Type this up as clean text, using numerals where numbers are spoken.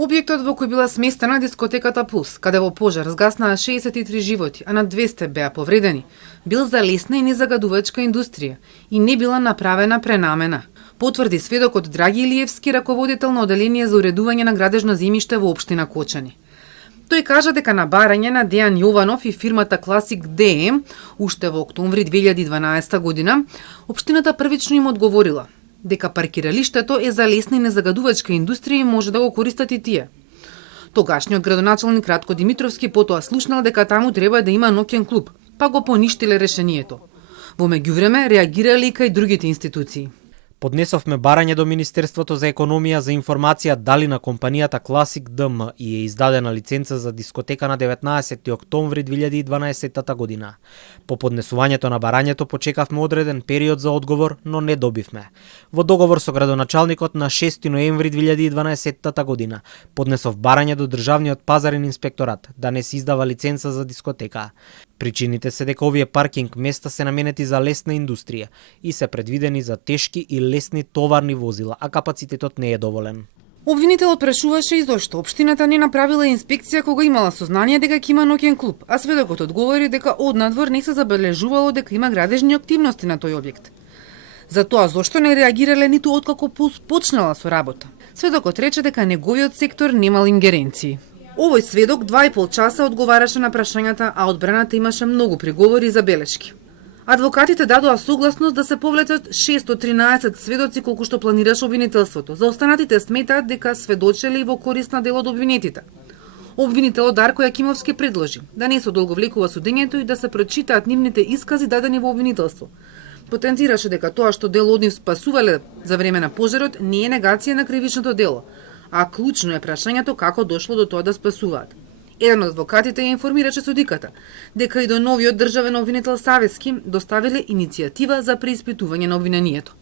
Објектот во кој била сместена дискотеката Пулс, каде во пожар згаснаа 63 животи, а на 200 беа повредени, бил за лесна и незагадувачка индустрија и не била направена пренамена, потврди сведокот Драги Илиевски, раководител на оделение за уредување на градежно земјиште во општина Кочани. Тој кажа дека на барање на Дејан Јованов и фирмата Класик ДМ уште во октомври 2012 година, општината првично им одговорила дека паркиралиштето е за лесна и незагадувачка индустрија и може да го користат и тие. Тогашниот градоначалник Радко Димитровски потоа слушнал дека таму треба да има ноќен клуб, па го поништиле решението. Во меѓувреме реагирале и кај другите институции. Поднесовме барање до Министерството за економија за информација дали на компанијата Класик ДМ и е издадена лиценца за дискотека на 19 октомври 2012 година. По поднесувањето на барањето почекавме одреден период за одговор, но не добивме. Во договор со градоначалникот на 6 ноември 2012 година поднесов барање до Државниот пазарен инспекторат да не се издава лиценца за дискотека. Причините се дека овие паркинг места се наменети за лесна индустрија и се предвидени за тешки и лесни товарни возила, а капацитетот не е доволен. Обвинителот прашуваше и зошто општината не направила инспекција кога имала сознание дека ќе има ноќен клуб, а сведокот одговори дека однадвор не се забележувало дека има градежни активности на тој објект. За тоа зошто не реагирале ниту откако Пулс почнала со работа. Сведокот рече дека неговиот сектор немал ингеренции. Овој сведок 2,5 часа одговараше на прашањата, а одбраната имаше многу приговори и забелешки. Адвокатите дадоа согласност да се повлечат 613 сведоци колку што планираше обвинителството. За останатите сметаат дека сведочеле и во корист на дел од обвинетите. Обвинителот Дарко Јакимовски предложи да не се одолговлекува судењето и да се прочитаат нивните искази дадени во обвинителство. Потенцираше дека тоа што дел од нив спасувале за време на пожарот не е негација на кривичното дело, а клучно е прашањето како дошло до тоа да спасуваат. Еден од адвокатите ја информираше судиката дека и до новиот државен обвинител Савески доставиле иницијатива за преиспитување на обвинението.